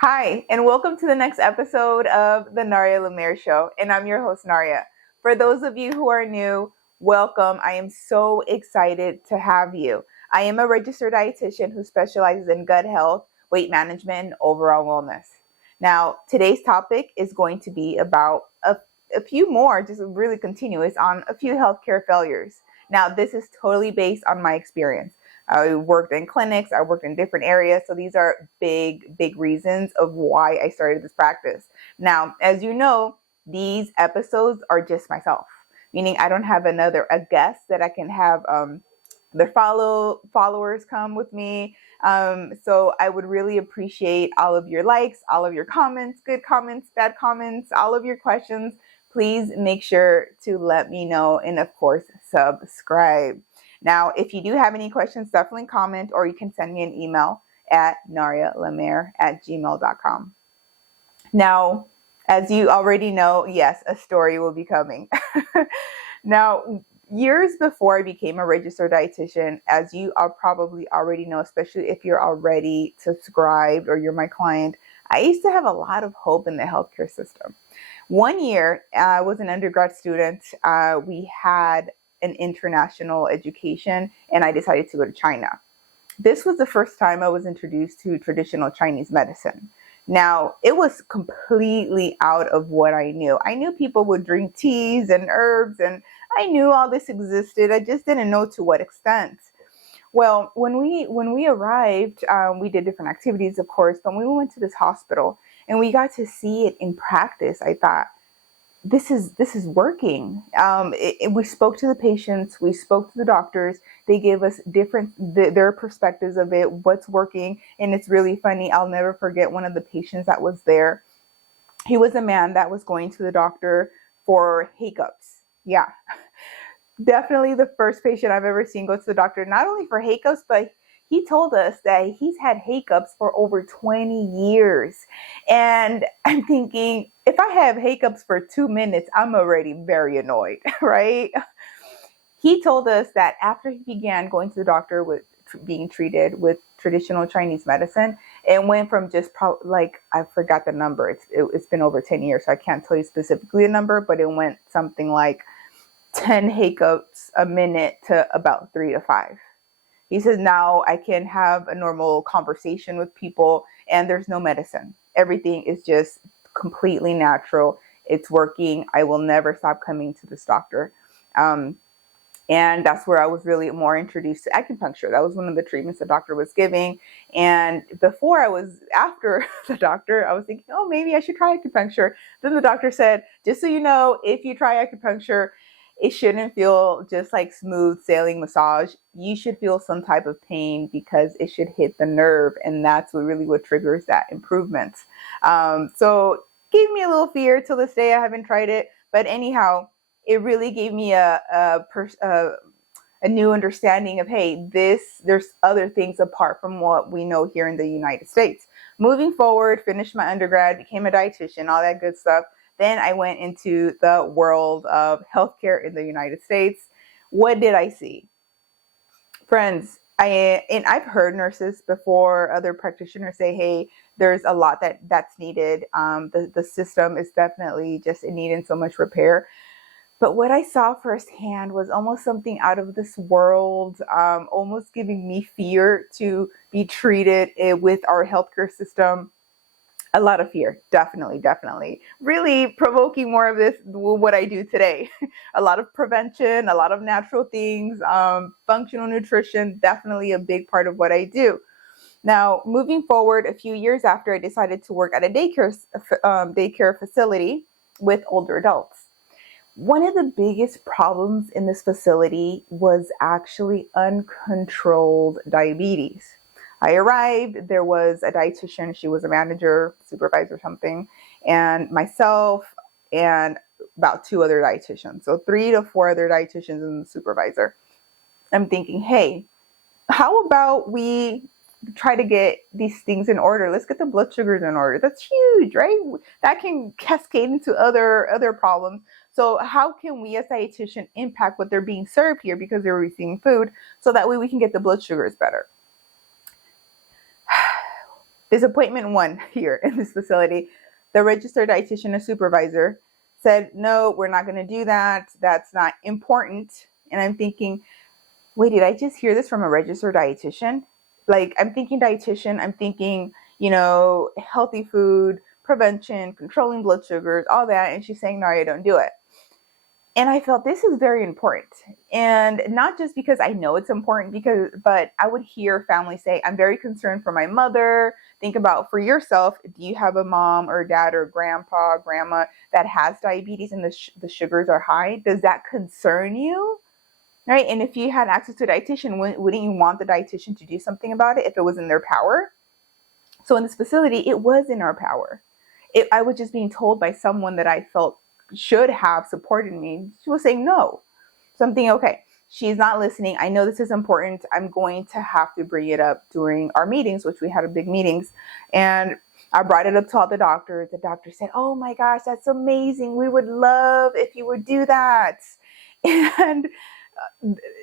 Hi, and welcome to the next episode of the Naria Lemire Show. And I'm your host, Naria. For those of you who are new, welcome. I am so excited to have you. I am a registered dietitian who specializes in gut health, weight management, and overall wellness. Now, today's topic is going to be about a few more, just really continuous, on a few healthcare failures. Now, this is totally based on my experience. I worked in clinics, I worked in different areas. So these are big reasons of why I started this practice. Now, as you know, these episodes are just myself, meaning I don't have a guest that I can have the followers come with me. So I would really appreciate all of your likes, all of your comments, good comments, bad comments, all of your questions. Please make sure to let me know, and of course, subscribe. Now, if you do have any questions, definitely comment, or you can send me an email at narialemire@gmail.com. Now, as you already know, yes, a story will be coming. Now, years before I became a registered dietitian, as you are probably already know, especially if you're already subscribed or you're my client, I used to have a lot of hope in the healthcare system. One year, I was an undergrad student. We had an international education, and I decided to go to China. This was the first time I was introduced to traditional Chinese medicine. Now, it was completely out of what I knew. I knew people would drink teas and herbs, and I knew all this existed. I just didn't know to what extent. Well, when we arrived, we did different activities, of course, but when we went to this hospital and we got to see it in practice, I thought, this is working. We spoke to the patients, we spoke to the doctors. They gave us their perspectives of it, what's working, and it's really funny. I'll never forget one of the patients that was there. He was a man that was going to the doctor for hiccups. Yeah, definitely the first patient I've ever seen go to the doctor, not only for hiccups, but he told us that he's had hiccups for over 20 years. And I'm thinking, if I have hiccups for 2 minutes, I'm already very annoyed, right? He told us that after he began going to the doctor with being treated with traditional Chinese medicine, it went from just like, I forgot the number. It's been over 10 years, so I can't tell you specifically a number, but it went something like 10 hiccups a minute to about 3 to 5. He says, now I can have a normal conversation with people and there's no medicine. Everything is just completely natural. It's working. I will never stop coming to this doctor. Um, and that's where I was really more introduced to acupuncture. That was one of the treatments the doctor was giving. And after the doctor, I was thinking, oh, maybe I should try acupuncture. Then the doctor said, just so you know, if you try acupuncture, it shouldn't feel just like smooth sailing massage. You should feel some type of pain because it should hit the nerve. And that's what triggers that improvement. So gave me a little fear till this day. I haven't tried it. But anyhow, it really gave me a new understanding of, hey, there's other things apart from what we know here in the United States. Moving forward, finished my undergrad, became a dietitian, all that good stuff. Then I went into the world of healthcare in the United States. What did I see? Friends, I've heard nurses before, other practitioners say, hey, there's a lot that's needed. The system is definitely just in need and so much repair. But what I saw firsthand was almost something out of this world, almost giving me fear to be treated with our healthcare system. A lot of fear, definitely. Really provoking more of this, what I do today. A lot of prevention, a lot of natural things, functional nutrition, definitely a big part of what I do. Now, moving forward, a few years after, I decided to work at a daycare facility with older adults. One of the biggest problems in this facility was actually uncontrolled diabetes. I arrived, there was a dietitian, she was a manager, supervisor, something, and myself and about 2 other dietitians. So 3 to 4 other dietitians and the supervisor. I'm thinking, hey, how about we try to get these things in order? Let's get the blood sugars in order. That's huge, right? That can cascade into other problems. So how can we as dietitian impact what they're being served here because they're receiving food, so that way we can get the blood sugars better? Disappointment one here in this facility. The registered dietitian or supervisor said, no, we're not going to do that. That's not important. And I'm thinking, wait, did I just hear this from a registered dietitian? Like, I'm thinking dietitian, I'm thinking, healthy food, prevention, controlling blood sugars, all that. And she's saying, no, I don't do it. And I felt this is very important. And not just because I know it's important, but I would hear families say, I'm very concerned for my mother. Think about for yourself, do you have a mom or dad or grandpa, grandma that has diabetes and the sugars are high? Does that concern you? Right? And if you had access to a dietitian, wouldn't you want the dietitian to do something about it if it was in their power? So in this facility, it was in our power. I was just being told by someone that I felt should have supported me. She was saying no. So I'm thinking, okay, she's not listening. I know this is important. I'm going to have to bring it up during our meetings, which we had a big meetings. And I brought it up to all the doctors. The doctor said, oh my gosh, that's amazing. We would love if you would do that. And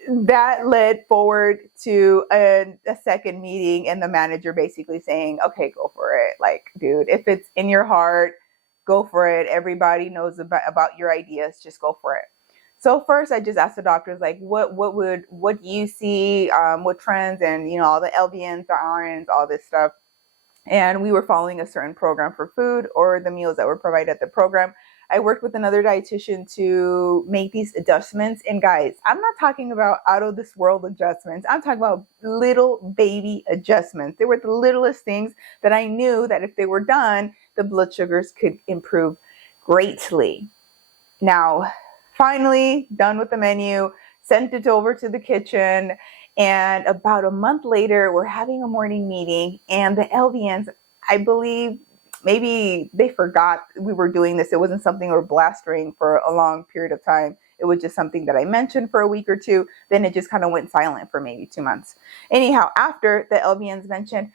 that led forward to a second meeting, and the manager basically saying, okay, go for it. Like, dude, if it's in your heart, go for it. Everybody knows about your ideas. Just go for it. So first I just asked the doctors, like, what do you see, what trends, and, all the LVNs, the RNs, all this stuff. And we were following a certain program for food or the meals that were provided at the program. I worked with another dietitian to make these adjustments. And guys, I'm not talking about out of this world adjustments. I'm talking about little baby adjustments. They were the littlest things that I knew that if they were done, the blood sugars could improve greatly. Now, finally done with the menu, sent it over to the kitchen. And about a month later, we're having a morning meeting, and the LVNs, I believe, maybe they forgot we were doing this. It wasn't something we were blastering for a long period of time. It was just something that I mentioned for a week or two. Then it just kind of went silent for maybe 2 months. Anyhow, after the LVNs mentioned,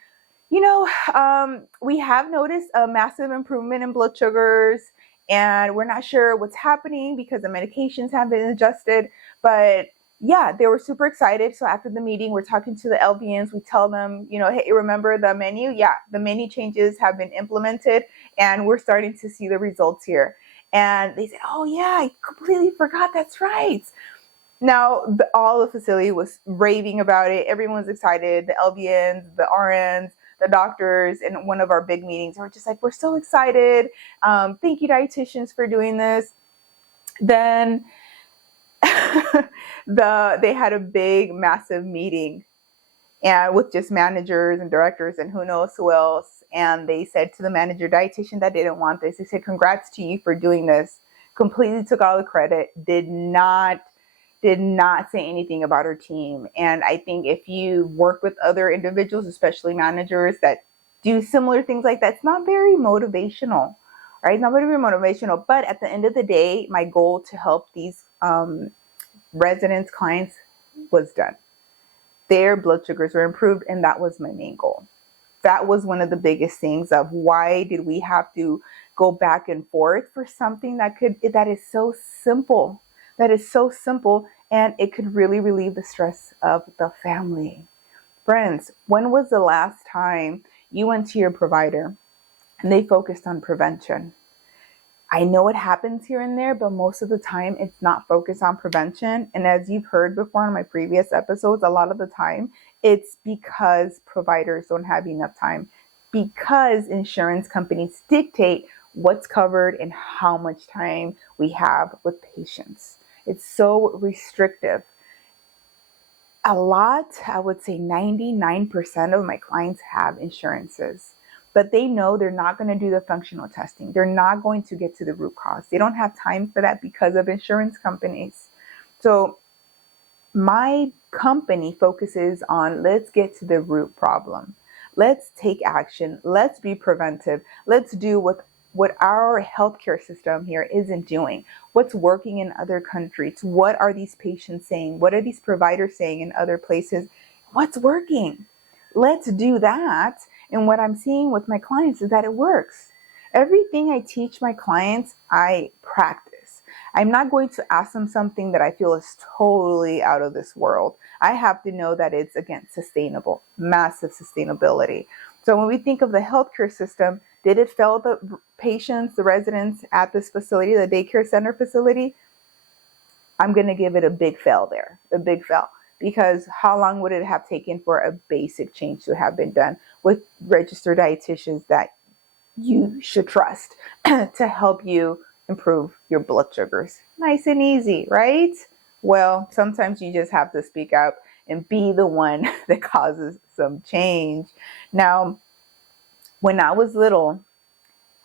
we have noticed a massive improvement in blood sugars, and we're not sure what's happening because the medications have been adjusted. But yeah, they were super excited. So after the meeting, we're talking to the LVNs. We tell them, hey, remember the menu? Yeah, the menu changes have been implemented, and we're starting to see the results here. And they said, oh yeah, I completely forgot. That's right. Now, all the facility was raving about it. Everyone was excited. The LVNs, the RNs, the doctors, in one of our big meetings, were just like, we're so excited. Thank you, dietitians, for doing this. Then they had a big, massive meeting, and with just managers and directors and who knows who else. And they said to the manager dietitian that didn't want this, they said, congrats to you for doing this. Completely took all the credit, did not say anything about her team. And I think if you work with other individuals, especially managers that do similar things like that, it's not very motivational, right? Not very motivational. But at the end of the day, my goal to help these residents, clients, was done. Their blood sugars were improved, and that was my main goal. That was one of the biggest things of why did we have to go back and forth for something that is so simple. That is so simple, and it could really relieve the stress of the family. Friends, when was the last time you went to your provider and they focused on prevention? I know it happens here and there, but most of the time it's not focused on prevention. And as you've heard before in my previous episodes, a lot of the time it's because providers don't have enough time, because insurance companies dictate what's covered and how much time we have with patients. It's so restrictive. A lot, I would say 99% of my clients have insurances, but they know they're not going to do the functional testing. They're not going to get to the root cause. They don't have time for that because of insurance companies. So my company focuses on, let's get to the root problem. Let's take action. Let's be preventive. Let's do what our healthcare system here isn't doing. What's working in other countries? What are these patients saying? What are these providers saying in other places? What's working? Let's do that. And what I'm seeing with my clients is that it works. Everything I teach my clients, I practice. I'm not going to ask them something that I feel is totally out of this world. I have to know that it's, again, sustainable, massive sustainability. So when we think of the healthcare system, did it fail the patients, the residents at this facility, the daycare center facility? I'm going to give it a big fail there, a big fail. Because how long would it have taken for a basic change to have been done with registered dietitians that you should trust to help you improve your blood sugars? Nice and easy, right? Well, sometimes you just have to speak up and be the one that causes some change. Now, when I was little,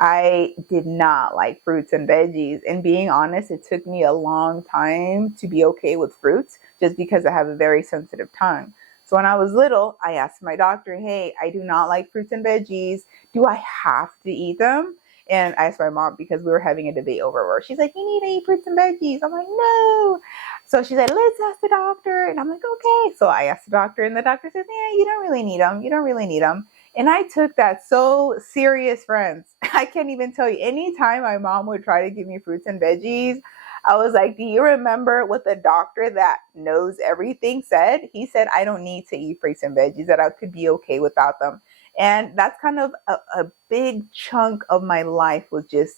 I did not like fruits and veggies. And being honest, it took me a long time to be okay with fruits just because I have a very sensitive tongue. So when I was little, I asked my doctor, hey, I do not like fruits and veggies. Do I have to eat them? And I asked my mom because we were having a debate over work. She's like, you need to eat fruits and veggies. I'm like, no. So she said, let's ask the doctor. And I'm like, okay. So I asked the doctor, and the doctor says, yeah, you don't really need them. You don't really need them. And I took that so serious, friends. I can't even tell you. Anytime my mom would try to give me fruits and veggies, I was like, do you remember what the doctor that knows everything said? He said, I don't need to eat fruits and veggies, that I could be okay without them. And that's kind of a big chunk of my life was just,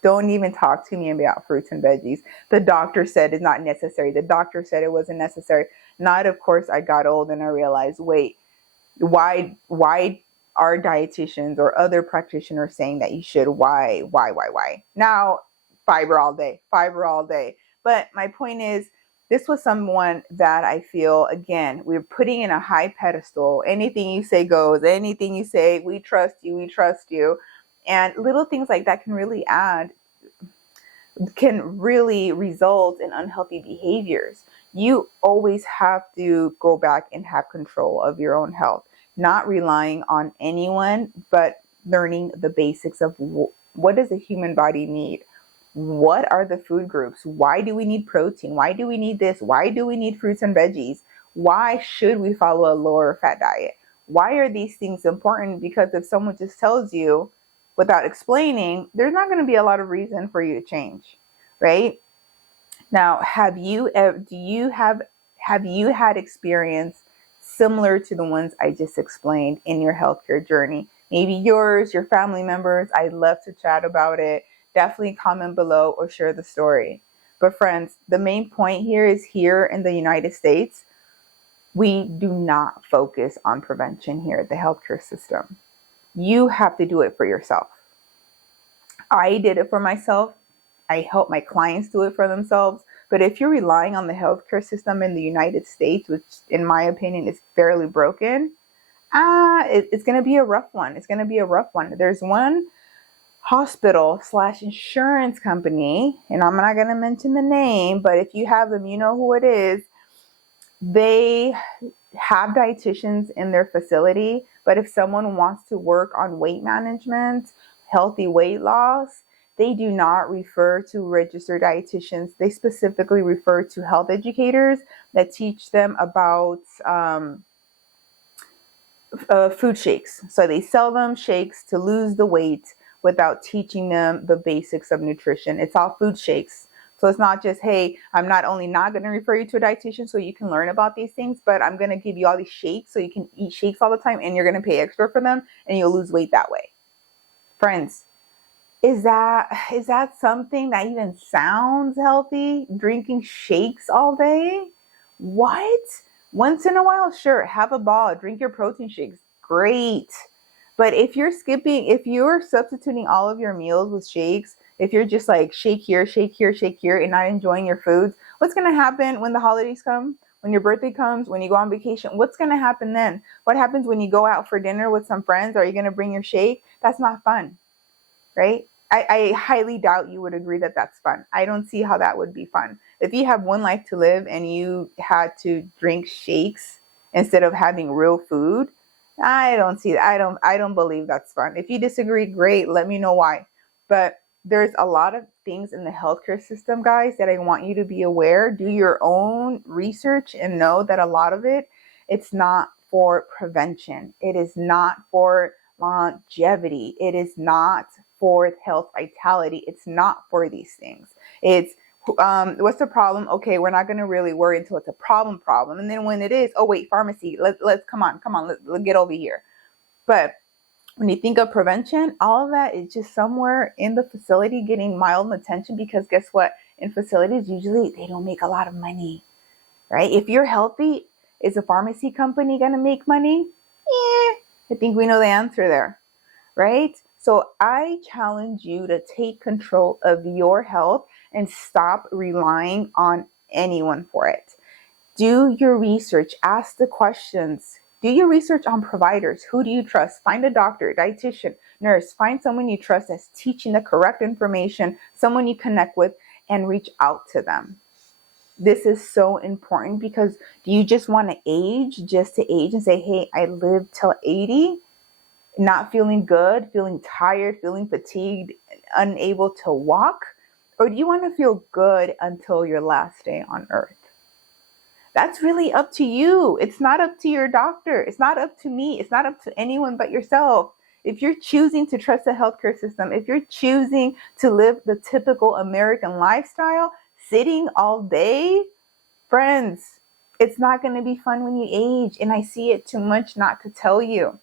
don't even talk to me about fruits and veggies. The doctor said it's not necessary. The doctor said it wasn't necessary. Not, of course, I got old and I realized, wait, why are dietitians or other practitioners saying that you should? Why? Now, fiber all day. But my point is, this was someone that I feel, again, we're putting in a high pedestal. Anything you say goes. Anything you say, we trust you. And little things like that can really result in unhealthy behaviors. You always have to go back and have control of your own health, not relying on anyone, but learning the basics of what does a human body need? What are the food groups? Why do we need protein? Why do we need this? Why do we need fruits and veggies? Why should we follow a lower fat diet? Why are these things important? Because if someone just tells you without explaining, there's not going to be a lot of reason for you to change, right? Now, have you had experience similar to the ones I just explained in your healthcare journey? Maybe yours, your family members. I'd love to chat about it. Definitely comment below or share the story. But friends, the main point here is, here in the United States, we do not focus on prevention here at the healthcare system. You have to do it for yourself. I did it for myself. I help my clients do it for themselves. But if you're relying on the healthcare system in the United States, which in my opinion is fairly broken, it's going to be a rough one. There's one hospital / insurance company, and I'm not going to mention the name, but if you have them, you know who it is. They have dietitians in their facility, but if someone wants to work on weight management, healthy weight loss, they do not refer to registered dietitians. They specifically refer to health educators that teach them about food shakes. So they sell them shakes to lose the weight without teaching them the basics of nutrition. It's all food shakes. So it's not just, hey, I'm not only not going to refer you to a dietitian so you can learn about these things, but I'm going to give you all these shakes so you can eat shakes all the time, and you're going to pay extra for them and you'll lose weight that way. Friends, is that something that even sounds healthy? Drinking shakes all day? What? Once in a while, sure, have a ball, drink your protein shakes. Great. But if you're substituting all of your meals with shakes, if you're just like shake here, and not enjoying your foods, what's going to happen when the holidays come? When your birthday comes, when you go on vacation, what's going to happen then? What happens when you go out for dinner with some friends? Are you going to bring your shake? That's not fun, right? I highly doubt you would agree that that's fun. I don't see how that would be fun. If you have one life to live and you had to drink shakes instead of having real food, I don't see that. I don't believe that's fun. If you disagree, great. Let me know why. But there's a lot of things in the healthcare system, guys, that I want you to be aware. Do your own research and know that a lot of it's not for prevention. It is not for longevity. It is not for health vitality. It's not for these things. It's what's the problem? Okay, we're not going to really worry until it's a problem. And then when it is, oh wait, pharmacy, let's come on, let's get over here. But When you think of prevention, all of that is just somewhere in the facility getting mild attention, because guess what? In facilities, usually they don't make a lot of money, right? If you're healthy, is a pharmacy company going to make money? I think we know the answer there, right? So I challenge you to take control of your health and stop relying on anyone for it. Do your research, ask the questions. Do your research on providers. Who do you trust? Find a doctor, dietitian, nurse. Find someone you trust that's teaching the correct information, someone you connect with, and reach out to them. This is so important, because do you just want to age just to age and say, hey, I lived till 80, not feeling good, feeling tired, feeling fatigued, unable to walk? Or do you want to feel good until your last day on earth? That's really up to you. It's not up to your doctor. It's not up to me. It's not up to anyone but yourself. If you're choosing to trust the healthcare system, if you're choosing to live the typical American lifestyle, sitting all day, friends, it's not going to be fun when you age. And I see it too much not to tell you.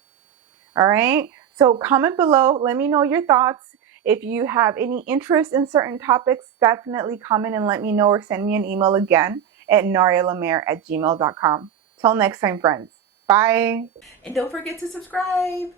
All right. So comment below. Let me know your thoughts. If you have any interest in certain topics, definitely comment and let me know, or send me an email again at narialamaire@gmail.com. Till next time, friends. Bye. And don't forget to subscribe.